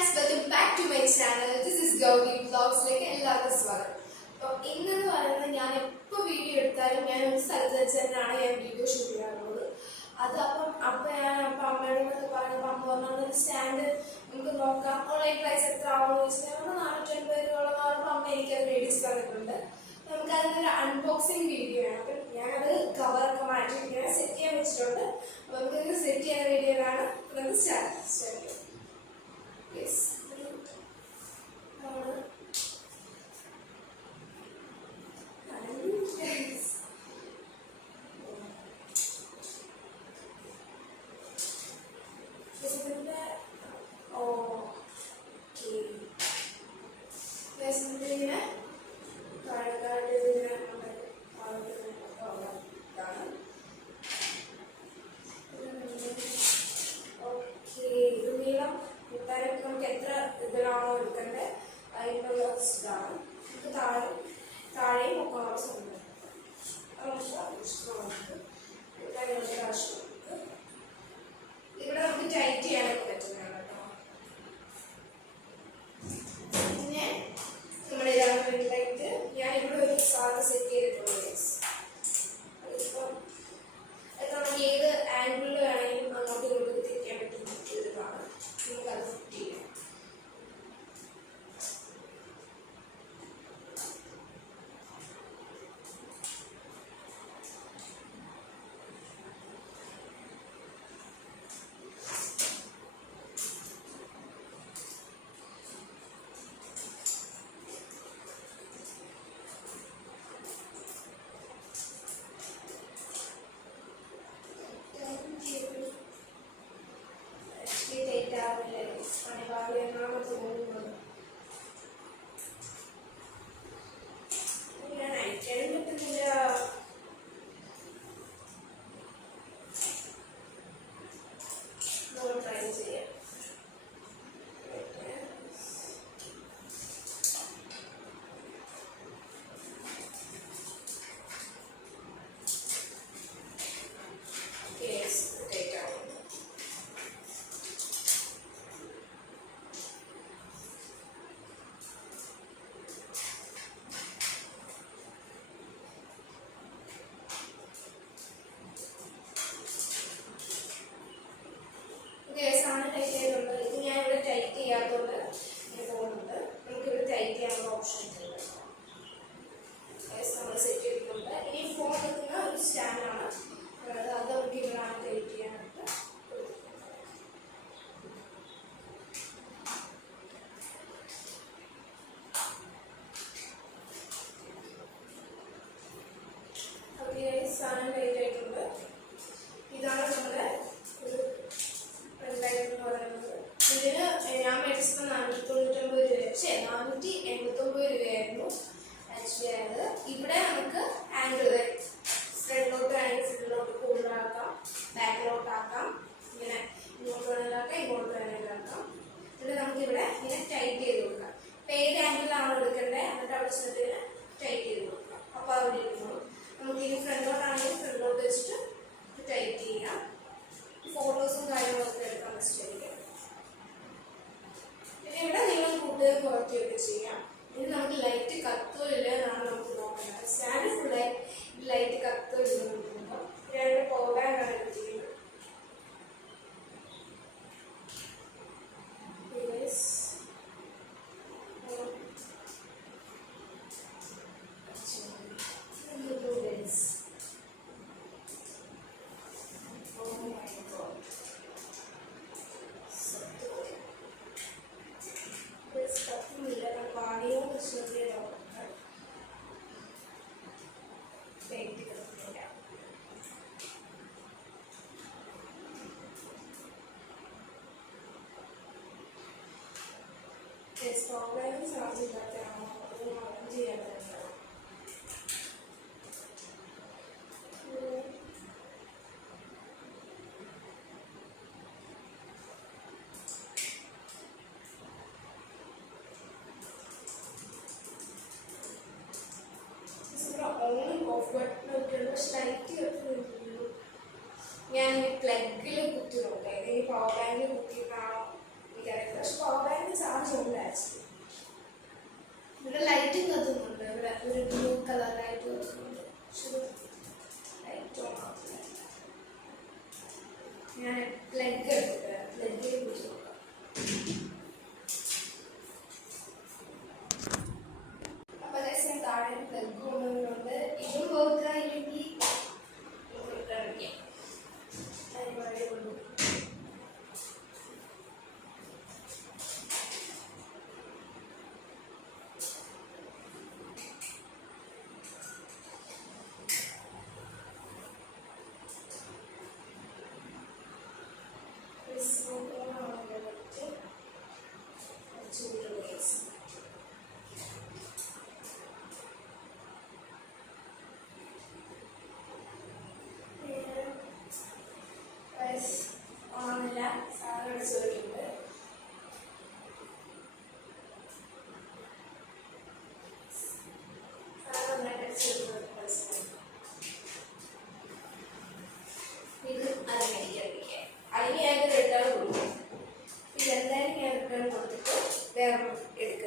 friends, welcome back to my channel. This is Gauri Vlogs. എല്ലാവർക്കും സ്വാഗതം. അപ്പോൾ ഇന്നെന്ന് പറയുന്നത് ഞാൻ എപ്പോൾ വീഡിയോ എടുത്താലും ഞാൻ ഒരു സ്ഥലത്ത് വെച്ച് തന്നെയാണ് ഞാൻ വീഡിയോ ഷൂട്ട് ചെയ്യാറുള്ളത്. അത് ഞാൻ അമ്മയോട് പറഞ്ഞപ്പോൾ അമ്മ പറഞ്ഞ ഒരു സ്റ്റാൻഡ് നമുക്ക് നോക്കാം, ഓൺലൈൻ പ്രൈസ് എത്ര ആവുമെന്ന് ചോദിച്ചാൽ 450 രൂപയോളം ആകുമ്പോൾ അമ്മ എനിക്കത് മേടിച്ച് തന്നിട്ടുണ്ട്. നമുക്ക് അതിനൊരു അൺബോക്സിങ് വീഡിയോ ആണ്. അപ്പം ഞാനത് കവറൊക്കെ മാറ്റി ഇങ്ങനെ സെറ്റ് ചെയ്യാൻ വെച്ചിട്ടുണ്ട്. അപ്പോൾ നമുക്കിത് സെറ്റ് ചെയ്യുന്ന വീഡിയോ ആണ്. നമുക്ക് സ്റ്റാർട്ട് ചെയ്യാം. Yes. നമുക്ക് എത്ര ഇതിലാണോ എടുക്കേണ്ടത് അതിനുള്ള ഇതാണ്. നമുക്ക് താഴെയും ഒക്കെ ആവശ്യമുണ്ട്. ഇവിടെ നമുക്ക് ടൈറ്റ് ചെയ്യാനൊക്കെ പറ്റുന്നതാണ് കേട്ടോ. പിന്നെ നമ്മുടെ ഇതാണ് ലൈറ്റ്. ഞാൻ ഇവിടെ ഒരു സാധനം സെറ്റ് ചെയ്തിട്ടുണ്ട്. അതിപ്പം നമുക്ക് ഏത് ആംഗിളിൽ വേണമെങ്കിലും അങ്ങോട്ടും ഇങ്ങോട്ടും തിരിക്കാൻ പറ്റുന്ന ഇതാണ്. നമുക്കത് ഫിറ്റ് ചെയ്യാം. ഞാൻ അയക്കാൻ പറ്റുന്നില്ല. ട്രൈ ചെയ്യാം. സാധനം ടൈറ്റ് ചെയ്തുകൊണ്ട് ഇത് ഞാൻ ഇവിടെ ടൈറ്റ് ചെയ്യാത്തതുകൊണ്ട് പോകുന്നുണ്ട്. നമുക്കിവിടെ ടൈറ്റ് ചെയ്യാനുള്ള ഓപ്ഷൻ ഉണ്ട്. നമ്മൾ സെറ്റ് ചെയ്തിട്ടുണ്ട്. ഇനി ഫോൺ വെക്കുന്ന ഒരു സ്റ്റാൻഡാണ്. അത് നമുക്ക് ഇവിടെയാണ് ടൈറ്റ് ചെയ്യാനായിട്ട്. സാധനം ടൈറ്റ് ആയിട്ടുണ്ട്. ഇതാണ് നമ്മുടെ ഇതിന് ഞാൻ മേടിച്ചത് 499 രൂപയായിരുന്നു ആക്ച്വലി ആയത്. ഇവിടെ നമുക്ക് ആംഗിൾ ഫ്രണ്ടിലോട്ട് ആണെങ്കിൽ ഫ്രണ്ടിലോട്ട് കൂടുതലാക്കാം, ബാക്കിലോട്ടാക്കാം, ഇങ്ങനെ ഇങ്ങോട്ട് വേണമെങ്കിലാക്കാം, ഇങ്ങോട്ട് വേണമെങ്കിലാക്കാം. എന്നിട്ട് നമുക്കിവിടെ ഇങ്ങനെ ടൈറ്റ് ചെയ്ത് കൊടുക്കാം. ഇപ്പം ഏത് ആംഗിളിലാണോ എടുക്കേണ്ടത് എന്നിട്ട് അവിടെ ചെന്നിട്ട് ഇങ്ങനെ ടൈറ്റ് ചെയ്ത് കൊടുക്കാം. അപ്പോൾ അവിടെ ഇരിക്കുന്നു. നമുക്ക് ഇനി ഫ്രണ്ടിലോട്ടാണെങ്കിൽ ഫ്രണ്ടിലോട്ട് വെച്ചിട്ട് ടൈറ്റ് ചെയ്യാം. ഫോട്ടോസും കാര്യങ്ങളൊക്കെ എടുക്കാൻ പറ്റില്ല. പിന്നെ ഇവിടെ നിങ്ങൾ കൂടുതൽ കുറയ്ക്കുകയൊക്കെ ചെയ്യാം. ഇനി നമുക്ക് ലൈറ്റ് കത്തോ ഇല്ല എന്നാണ് നമുക്ക് നോക്കേണ്ടത്. സ്റ്റാൻഡ് ഫുള്ളായി ലൈറ്റ് കത്തോ ഇല്ല നോക്കുമ്പോൾ രണ്ട് പോകാനാണ് എടുത്തിരിക്കുന്നത്. Body എടുക്കാം.